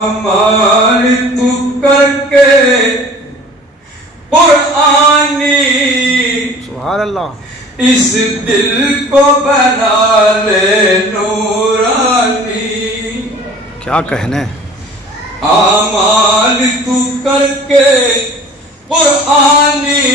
अमाल तू करके कुरानी सुभान अल्लाह इस दिल को बना ले नूरानी। क्या कहने। अमाल तू करके कुरानी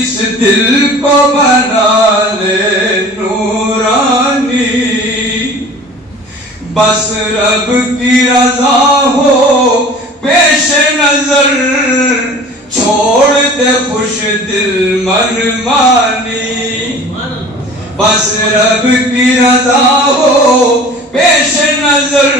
इस दिल को बना ले नूरानी। बस रब की रजा हो पेश नजर छोड़ दे खुश दिल मनमानी। बस रब की रजा हो पेश नजर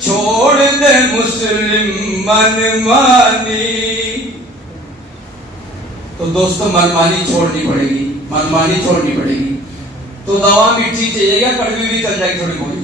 छोड़ दे मुस्लिम मनमानी। तो दोस्तों मनमानी छोड़नी पड़ेगी, मनमानी छोड़नी पड़ेगी। तो दवा मीठी चाहिए या कड़वी भी चल जाएगी थोड़ी बहुत?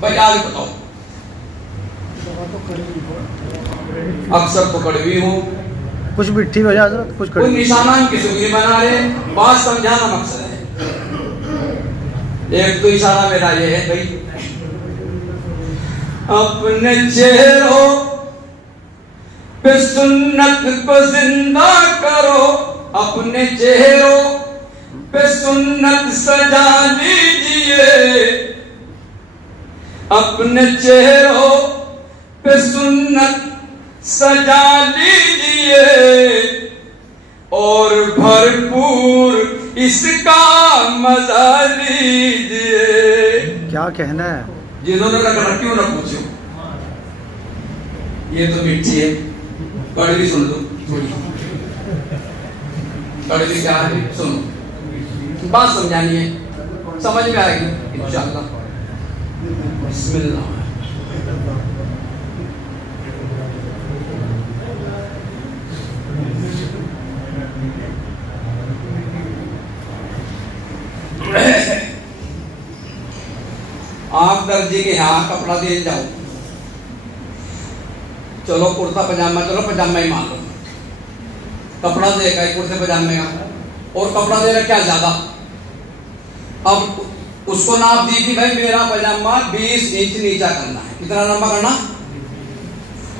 भाई आज बताओ। अक्सर तो कड़वी हो, कुछ मिट्टी हो जाए, कुछ कोई निशाना की सुगरी बना रहे, बात समझाना मकसद है। एक तो इशारा मेरा ये है भाई, अपने चेहरों पे सुन्नत को जिंदा करो। अपने चेहरों पे सुन्नत सजा लीजिए। अपने चेहरों पे सुन्नत सजा लीजिए और भरपूर इसका मजा लीजिए। क्या कहना है। जिन्होंने रखा क्यों ना पूछो, ये तो मिट्टी है। कड़वी सुन लो थोड़ी, कड़वी क्या है सुनो, बात समझानी है, समझ में आएगी इंशाअल्लाह। बिस्मिल्लाह। आप दर्जी के यहाँ कपड़ा दे जाओ, चलो कुर्ता पजामा, चलो पजामा ही मान लो, कपड़ा देगा कुर्ते पजामे का, और कपड़ा दे रहा क्या ज्यादा। अब उसको नाप दी थी भाई मेरा पजामा 20 इंच नीचा करना है। कितना लंबा करना?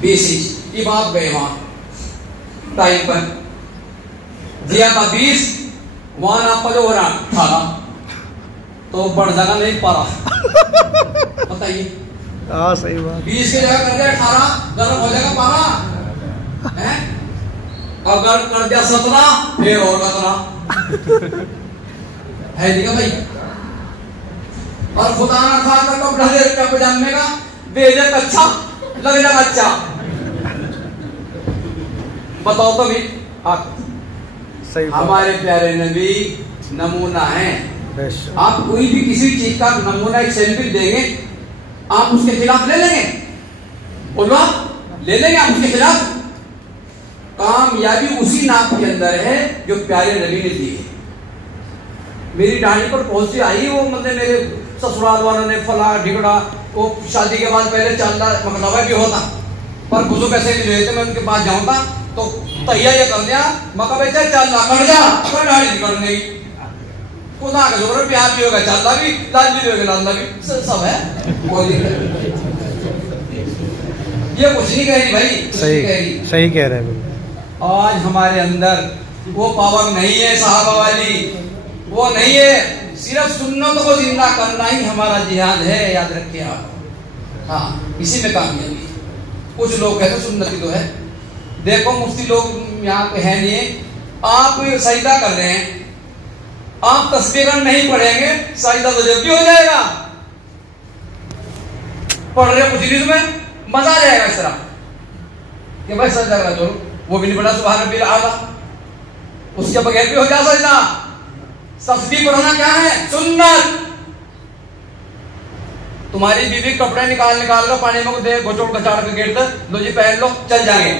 20 इंच। ये बात गए वहां टाइम पर दिया था 20, वहां नापा जो हो रहा 18, तो बढ़ जाएगा नहीं पा रहा। बताइए। हाँ सही बात। 20 की जगह कर दिया 18, गर्म हो जाएगा पारा है। अगर कर दिया 17 फिर और 17 है। ठीक है भाई। और खुदा ना खाकर कपड़ा दे रखा पजामे का, बेजत अच्छा लग जाएगा। अच्छा बताओ तो भी आप सही। हमारे प्यारे नबी नमूना है। आप कोई भी किसी चीज का नमूना एक सैंपल देंगे, आप उसके खिलाफ ले लेंगे? बोलो आप ले लेंगे आप उसके खिलाफ? कामयाबी उसी नाप के अंदर है जो प्यारे नबी ने दी है। मेरी डाली पर पहुंची आई वो, मतलब मेरे ससुराल वालों ने फला ढिगड़ा, वो शादी के बाद पहले चलता मकलवा भी होता, पर बुजुर्ग ऐसे नहीं रहते। मैं उनके पास जाऊंगा तो तैयार ये कर दिया, मका बेचा चल ला कर जा, पर डाली निकल गई। खुदा का जोर प्यार भी होगा, चलता भी, लाल भी होगा, लाल भी सब है। ये कुछ नहीं कह रही भाई, सही सही कह रहे हैं। आज हमारे अंदर वो पावर नहीं है साहबा वाली, वो नहीं है। सिर्फ सुन्नत को जिंदा करना ही हमारा जिहाद है, याद रखिए आप। हाँ, इसी में कामयाबी है। कुछ लोग कहते सुन्नती तो है, देखो मुफ्ती लोग यहाँ पे है नहीं, आप सजदा कर रहे हैं, आप तस्बीह नहीं पढ़ेंगे, सजदा तो जल्दी हो जाएगा। पढ़ रहे कुछ नहीं, तुम्हें मजा आ जाएगा इस तरह कि भाई सजदा करा, जो वो भी नहीं पढ़ा सुभान रब्बिल आला, उसके बगैर भी हो जा सजदा। तस्बीह पढ़ना क्या है? सुन्नत। तुम्हारी बीवी कपड़े निकाल कर पानी में दे घोचोड़ कचाड़ के गेट तक, लो जी पहन लो, चल जाएंगे।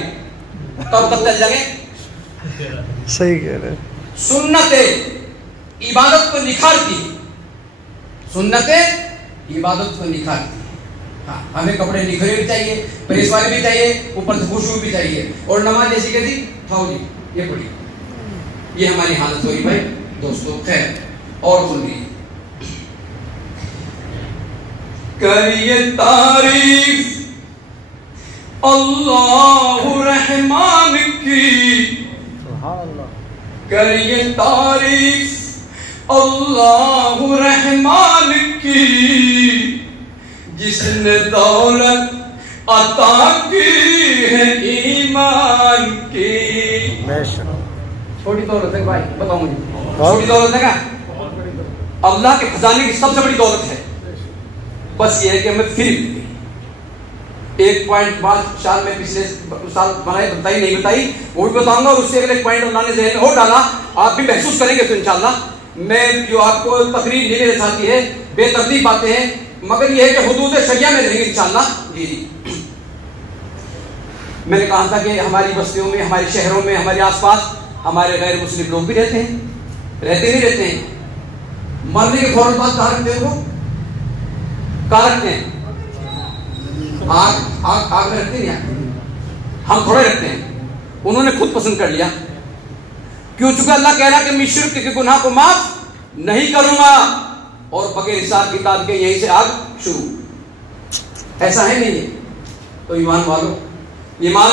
कब तक चल जाएंगे? सही कह रहे। सुन्नते इबादत को निखारती, सुन्नते इबादत को निखारती। हाँ, हमें कपड़े निखरे भी चाहिए, प्रेस वाले भी चाहिए, ऊपर से खुशबू भी चाहिए, और नमाज जैसी कहती खाओ जी ये पढ़ी। ये हमारी हालत हुई भाई दोस्तों। खैर और सुनिए, करिए तारीफ अल्लाह रहमान की करिए तारीफ, अल्लाह रहमान की जिसने दौलत अता की है ईमान की। छोटी दौलत है भाई, बताओ मुझे छोटी दौलत है क्या? अल्लाह के खजाने की सबसे बड़ी दौलत है। बस ये है कि हमें फ्री 1.5 साल में पिछले साल बनाई बताई नहीं बताई वो भी बताऊंगा, और उससे अगले पॉइंट अल्लाह ने ज़हन में और डाला, आप भी महसूस करेंगे। तो इंशाल्लाह मैं जो आपको तकरीर नहीं मेरे साथ है, बेतरतीब बातें हैं, मगर ये है कि हुदूद शरिया में रहेंगे इंशाल्लाह। जी मैंने कहा था कि हमारी बस्तियों में, हमारे शहरों में, हमारे आसपास हमारे गैर मुस्लिम लोग भी रहते हैं, रहते नहीं रहते हैं। मरने के फौरन बाद कहाँ रखते हैं वो? कहाँ रखते हैं? आग में रखते नहीं, हम थोड़े रखते हैं। उन्होंने खुद पसंद कर लिया, क्यों? चूंकि अल्लाह कह रहा कि मैं शिर्क के गुनाह को माफ नहीं करूंगा, और बगैर हिसाब किताब के यहीं से आग शुरू। ऐसा है नहीं है? तो ईमान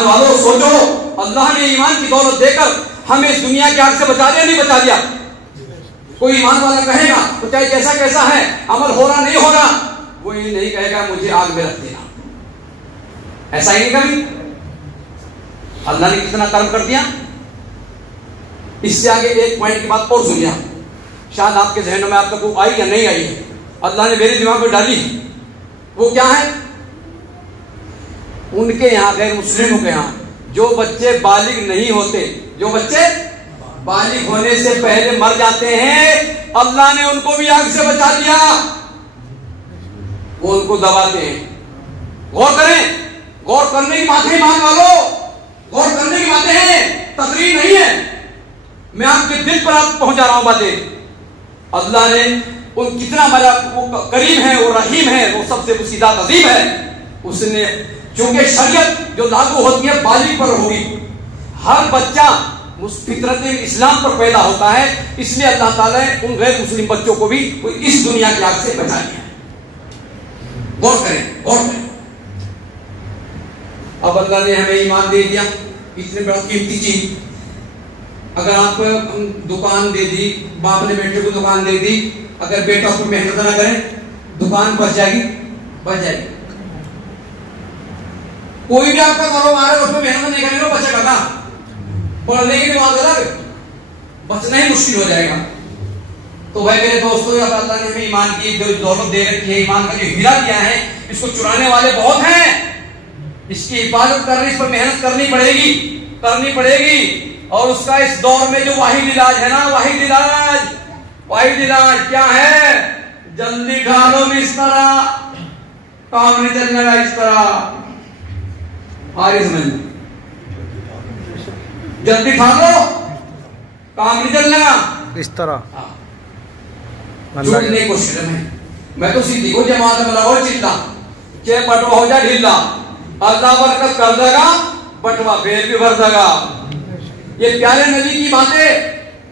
वालों सोचो, अल्लाह ने ईमान की दौलत देकर हमें इस दुनिया की आग से बचा दिया, नहीं बचा दिया? कोई ईमान वाला कहेगा तो चाहे कैसा कैसा है, अमल हो रहा नहीं हो रहा, वो ये नहीं कहेगा मुझे आग में रख देना। ऐसा ही नहीं कभी? अल्लाह ने कितना कर्म कर दिया। इससे आगे एक पॉइंट की बात और सुनिए, शायद आपके जहनों में आप तक वो आई या नहीं आई, अल्लाह ने मेरे दिमाग में डाली। वो क्या है? उनके यहाँ, गैर मुस्लिमों के यहाँ जो बच्चे बालिग नहीं होते, जो बच्चे बालिग होने से पहले मर जाते हैं, अल्लाह ने उनको भी आग से बचा दिया। वो उनको दबाते हैं। गौर करें, गौर करने की बातें मान वालों, गौर करने की बातें हैं, तकरीर नहीं है। मैं आपके दिल पर आप पहुंचा रहा हूं बातें। अल्लाह ने उन कितना बड़ा वो करीम है, वो रहीम है, वो सबसे सीधा अजीम है। उसने चूंकि शरीयत जो लागू होती है बालिग पर होगी, हर बच्चा फितरत इस्लाम पर पैदा होता है, इसलिए अल्लाह ताला ने उन गैर मुस्लिम बच्चों को भी इस दुनिया की आग से बचा लिया। गौर करें, गौर करें। अब अल्लाह ने हमें ईमान दे दिया, इतनी बड़ा कीमती चीज। अगर आप दुकान दे दी, बाप ने बेटे को दुकान दे दी, अगर बेटा उसमें मेहनत ना करे, दुकान बच जाएगी, बच जाएगी। कोई भी आपका कारोबार है, उसमें मेहनत नहीं करेंगे, बचेगा ना? पढ़ने की बात अलग, बचना ही मुश्किल हो जाएगा। तो भाई मेरे दोस्तों, अब अल्लाह ने हमें ईमान की जो दौलत दे रखी है, ईमान का जो हीरा दिया है, इसको चुराने वाले बहुत हैं। इसकी हिफाजत करनी, इस पर मेहनत करनी पड़ेगी। और उसका इस दौर में जो वाहिद इलाज है ना, वाहिद इलाज क्या है? जल्दी ढालो बिस्तरा, काम नहीं चलना इस तरह। आगे समझ, जल्दी ढालो, काम नहीं चलना इस तरह। झूठने की कोशिश में मैं तो सीधी को जमात में लगाओ चिल्ला, चाहे बटवा हो जाए ढीला, अल्लाह बरकत कर देगा, बटवा फिर भी भर देगा। ये प्यारे नबी की बातें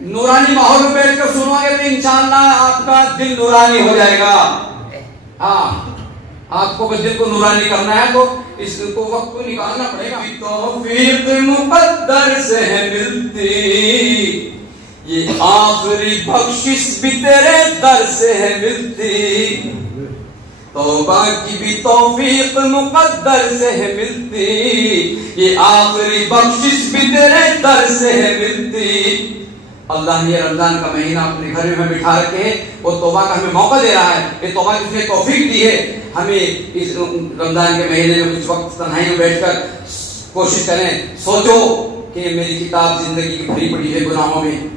नूरानी माहौल में बैठ कर सुनोगे तो इंशाअल्लाह आपका दिल नूरानी हो जाएगा। हाँ, आपको दिल को नूरानी करना है तो इसको वक्त को निकालना पड़ेगा। तौफीक मुक़द्दर से है मिलती, ये आखिरी बख्शिश भी तेरे दर से है मिलती। तौबा की भी तौफीक मुक़द्दर से है मिलती, ये आखिरी बख्शिश भी तेरे दर से है मिलती। अल्लाह ने रमजान का महीना अपने घर में बिठा रखे, वो तौबा का हमें मौका दे रहा है। ये तौबा की उसने तौफीक दी है। हमें इस रमजान के महीने में कुछ वक्त तन्हाई में बैठकर कोशिश करें, सोचो कि मेरी किताब जिंदगी की भरी पड़ी है गुनाहों में,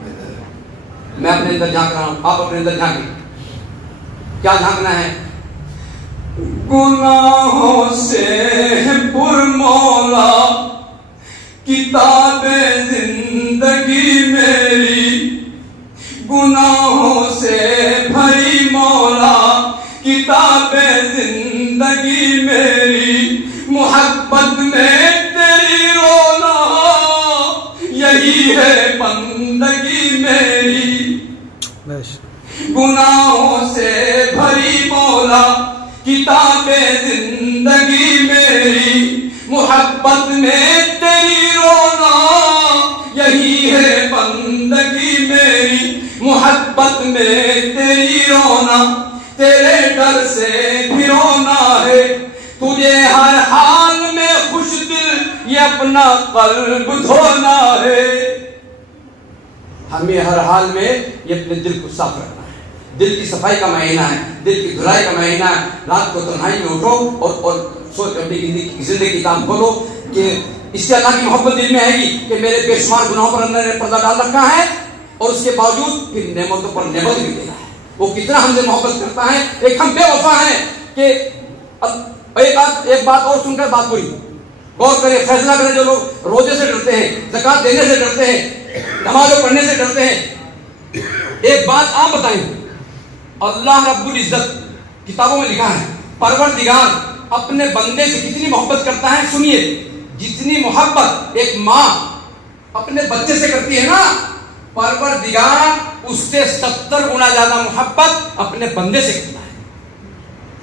मैं अपने अंदर झांक रहा हूं, आप अपने अंदर झांकें। क्या झांकना है? गुनाहों से पुरमौला किताबे जिंदगी मेरी, गुनाहों से भरी मौला किताबे जिंदगी मेरी, मोहब्बत में तेरी रोना यही है बंदगी मेरी। गुनाहों से भरी मौला किताबे जिंदगी मेरी, मोहब्बत में तेरी रोना, यही है बंदगी मेरी। मोहब्बत में तेरी रोना, तेरे डर से भी रोना है। तुझे हर हाल में खुश दिल ये अपना कल्ब धोना है। हमें हर हाल में ये अपने दिल को साफ रखना है। दिल की सफाई का महीना है, दिल की धुलाई का महीना है। रात को तन्हाई में उठो और सोच अपनी जिंदगी की काम खोलो कि इससे अल्लाह की मोहब्बत दिल में आएगी कि मेरे बेशुमार गुनाहों पर अल्लाह ने पर्दा डाल रखा है और उसके बावजूद फिर नेमतों पर नेमत भी देना है। वो कितना हमसे मोहब्बत करता है। एक हम बेवफा हैं कि एक बात और सुनकर बात हुई, गौर करें, फैसला करें। जो लोग रोजे से डरते हैं, ज़कात देने से डरते हैं, नमाज़ पढ़ने से डरते हैं, एक बात आप बताएं, अल्लाह रब्बुल इज्जत किताबों में लिखा है, परवरदिगार अपने बंदे से कितनी मोहब्बत करता है। सुनिए, जितनी मोहब्बत एक माँ अपने बच्चे से करती है ना, परवरदिगार उससे 70 गुना ज्यादा मोहब्बत अपने बंदे से करता है।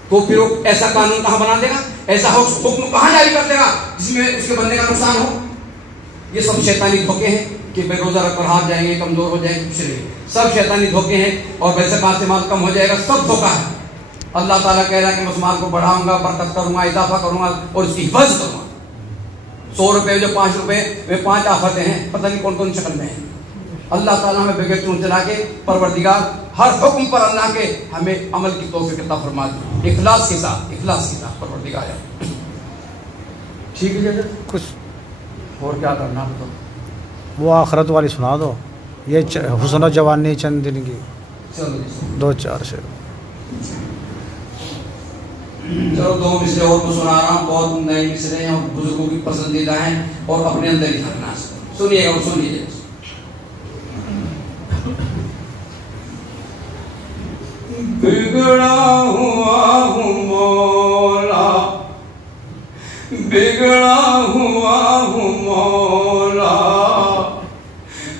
तो फिर वो ऐसा कानून कहां बना देगा, ऐसा हुक्म कहां जारी कर देगा जिसमें उसके बंदे का नुकसान हो। ये सब शैतानी धोखे हैं कि बेरोजा रखकर हार जाएंगे, कमजोर हो जाएंगे, कुछ नहीं। सब शैतानी धोखे हैं और वैसे कहां से माल कम हो जाएगा, सब धोखा है। अल्लाह ताला कह रहा है कि मैं माल को बढ़ाऊंगा, बरकत करूंगा, इजाफा करूंगा और उसकी हिफाजत करूंगा। 100 रुपए जो 5 रुपए, वे 5 आफतें हैं, पता नहीं कौन कौन शक्ल में है। अल्लाह ताला हमें बगैर चुन चला के परवरदिगार हर हुक्म पर अल्लाह के हमें अमल की तौफीक अता फरमा दे, इखलास के साथ परवरदिगार। ठीक है, कुछ और क्या करना तो वो आखिरत वाली सुना दो, ये हुस्न जवानी चंद दिन की। चलो 2-4 से चलो 2 मिसरे और को सुना रहा हूँ। बहुत नए मिसरे हैं और बुजुर्गों की पसंदीदा हैं और अपने अंदर ही रखना। सुनिएगा और सुनिए। बिगड़ा हुआ हूँ मौला, बिगड़ा हुआ हूँ मौला,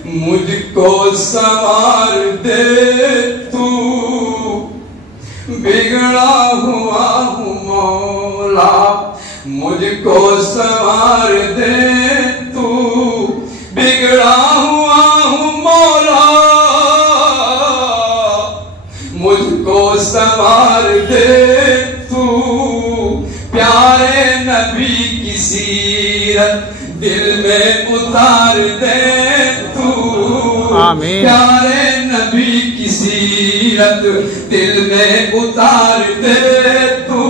मुझको संवार दे तू। बिगड़ा हुआ हूँ मौला, मुझको संवार दे तू। बिगड़ा हुआ हूँ मौला, मुझको संवार दे तू। प्यारे नबी की सीरत दिल में उतार दे तू। आमीन। प्यारे नबी की सीरत दिल में उतार दे तू।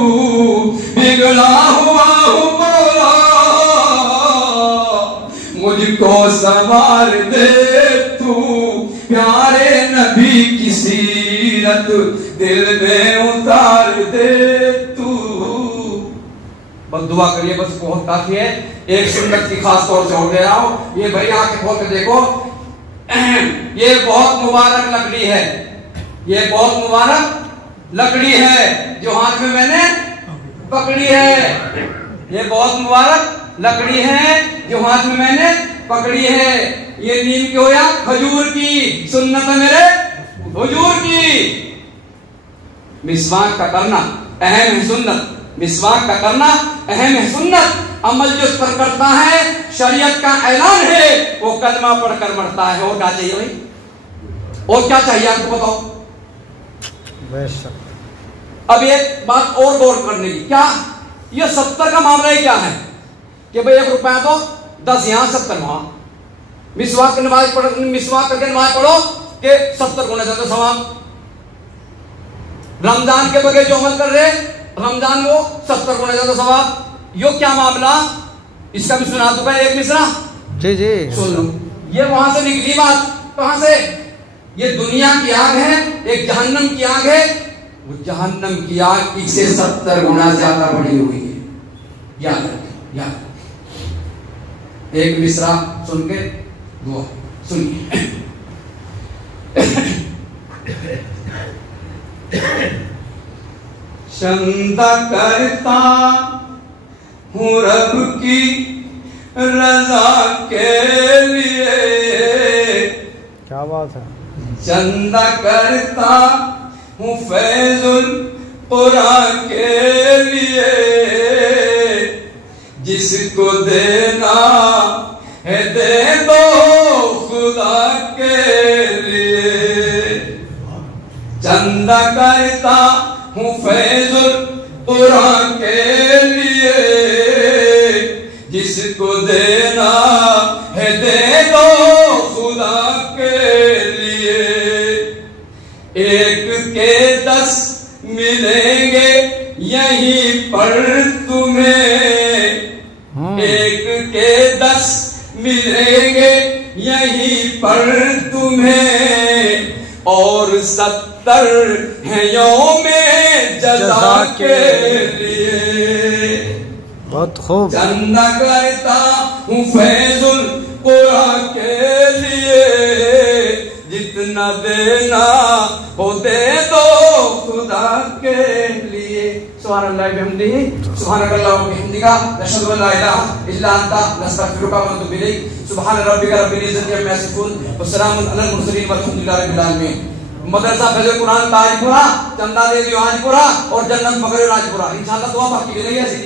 बिगड़ा हुआ हूँ मौला, मुझको संवार दे तू। प्यारे नबी की सीरत दिल में उतार दे तू। बस दुआ करिए, बस बहुत काफी है। एक सुन्नत की खास तौर से हो गया हो, ये भैया आके खोल के देखो, ये बहुत मुबारक लकड़ी है, ये बहुत मुबारक लकड़ी है जो हाथ में मैंने पकड़ी है। ये बहुत मुबारक लकड़ी है जो हाथ में मैंने पकड़ी है। ये नीम की हो या खजूर की, सुन्नत है मेरे हुजूर की। मिसवाक का करना अहम है सुन्नत, मिसवाक का करना अहम है सुन्नत। अमल जो इस पर करता है, शरीयत का ऐलान है, वो कलमा पढ़कर मरता है। और क्या चाहिए भाई, और क्या चाहिए आपको बताओ। अब एक बात और गौर करने की, क्या ये 70 का मामला ही क्या है कि भाई 1 रुपया तो 10 यहां 70 वहां। मिसवाक नमाज पढ़ो, मिसवाक करके नमाज पढ़ो कि 70 गुना ज्यादा सवाब। रमजान के बगैर जो अमल कर रहे रमजान में वो 70 गुना ज्यादा सवाब। यो क्या मामला, इसका भी सुना दूंगा एक मिसरा। जी जी सुन लो। ये वहां से निकली बात, कहां से, ये दुनिया की आग है, एक जहन्नम की आग है। वो जहन्नम की आग इससे 70 गुना ज्यादा बढ़ी हुई है। याद रखें, याद रखें। एक मिसरा सुन के दुआ सुनिए। चंदा करता हूँ रब की रजा के लिए, क्या बात है। चंदा करता हूँ फैजुल कुरान के लिए, जिसको देना है दे दो खुदा के लिए। चंदा करता हूँ फैजुल कुरान के लिए, जिसको देना है दे दो खुदा के लिए। एक के 10 मिलेंगे यहीं पर तुम्हें, एक के 10 मिलेंगे यहीं पर तुम्हें, और 70 हैं यौमे जज़ा के लिए। बहुत खूब। चंदा करता हूँ फैजुल कुरान के लिए, जितना देना हो दे दो खुदा के लिए। सुभान अल्लाह बिहम्दिही सुभानकल्लाह व बिहम्दिका नशहदु अन ला इलाहा इल्ला अंता नस्तगफिरुका व नतूबु इलैक। सुभान रब्बिका रब्बिल इज्जति अम्मा यसिफून व सलामुन अलल मुरसलीन वल्हम्दुलिल्लाहि रब्बिल आलमीन। मदरसा फैजुल कुरान ताजपुरा, चंदा दे दियो आजपुरा और जन्नत मगरे राजपुरा। इंशाअल्लाह दुआ बाकी मिलेगी ऐसी।